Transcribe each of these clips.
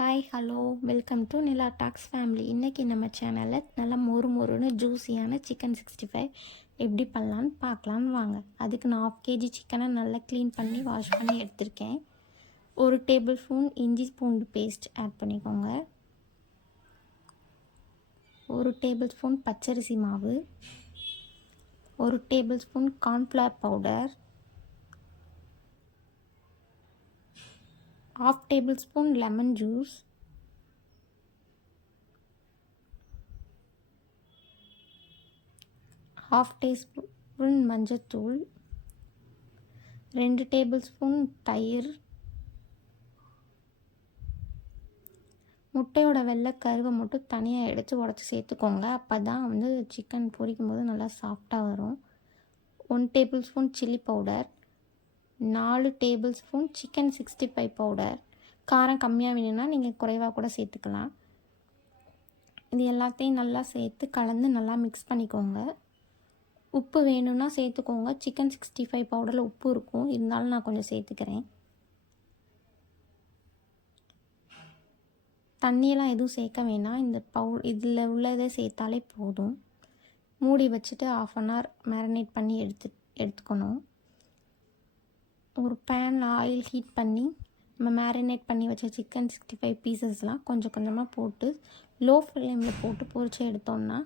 Hi hello welcome to Nila talks family இன்றைக்கி நம்ம சேனலில் நல்லா மொறு மொறுன்னு ஜூஸியான சிக்கன் சிக்ஸ்டி ஃபைவ் எப்படி பண்ணலான்னு பார்க்கலான்னு வாங்க. அதுக்கு நான் ஆஃப் கேஜி சிக்கனை நல்லா க்ளீன் பண்ணி வாஷ் பண்ணி எடுத்திருக்கேன். ஒரு டேபிள் ஸ்பூன் இஞ்சி பூண்டு பேஸ்ட் ஆட் பண்ணிக்கோங்க. ஒரு டேபிள் ஸ்பூன் பச்சரிசி மாவு. ஒரு table spoon cornflour powder half table spoon lemon juice half teaspoon மஞ்சத்தூள். ரெண்டு டேபிள் ஸ்பூன் தயிர். முட்டையோட வெள்ளை கருவை மட்டும் தனியாக எடுத்து உடச்சி சேர்த்துக்கோங்க. அப்போ தான் வந்து சிக்கன் பொரிக்கும் போது நல்லா சாஃப்டாக வரும். One table spoon chilli powder நாலு table spoon chicken sixty five powder காரம் கம்மியாக வேணும்னா நீங்கள் குறைவாக கூட சேர்த்துக்கலாம். இது எல்லாத்தையும் நல்லா சேர்த்து கலந்து நல்லா மிக்ஸ் பண்ணிக்கோங்க. உப்பு வேணும்னா சேர்த்துக்கோங்க. சிக்கன் சிக்ஸ்டி ஃபைவ் பவுடரில் உப்பு இருக்கும். இருந்தாலும் நான் கொஞ்சம் சேர்த்துக்கிறேன். தண்ணியெல்லாம் எதுவும் சேர்க்க வேணாம். இந்த பவு இதில் உள்ளதை சேர்த்தாலே போதும். மூடி வச்சுட்டு ஆஃப் அன் ஹவர் மேரினேட் பண்ணி எடுத்து எடுத்துக்கணும். ஒரு பேனில் ஆயில் ஹீட் பண்ணி நம்ம மேரினேட் பண்ணி வச்ச சிக்கன் சிக்ஸ்டி ஃபைவ் பீசஸ்லாம் கொஞ்சம் கொஞ்சமாக போட்டு லோ ஃப்ளேமில் போட்டு பொரிச்சு எடுத்தோம்னா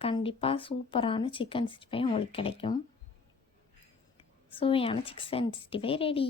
கண்டிப்பாக சூப்பரான சிக்கன் சிக்ஸ்டி ஃபைவ் உங்களுக்கு கிடைக்கும். சுவையான சிக்கன் சிக்ஸ்டி ஃபைவ் ரெடி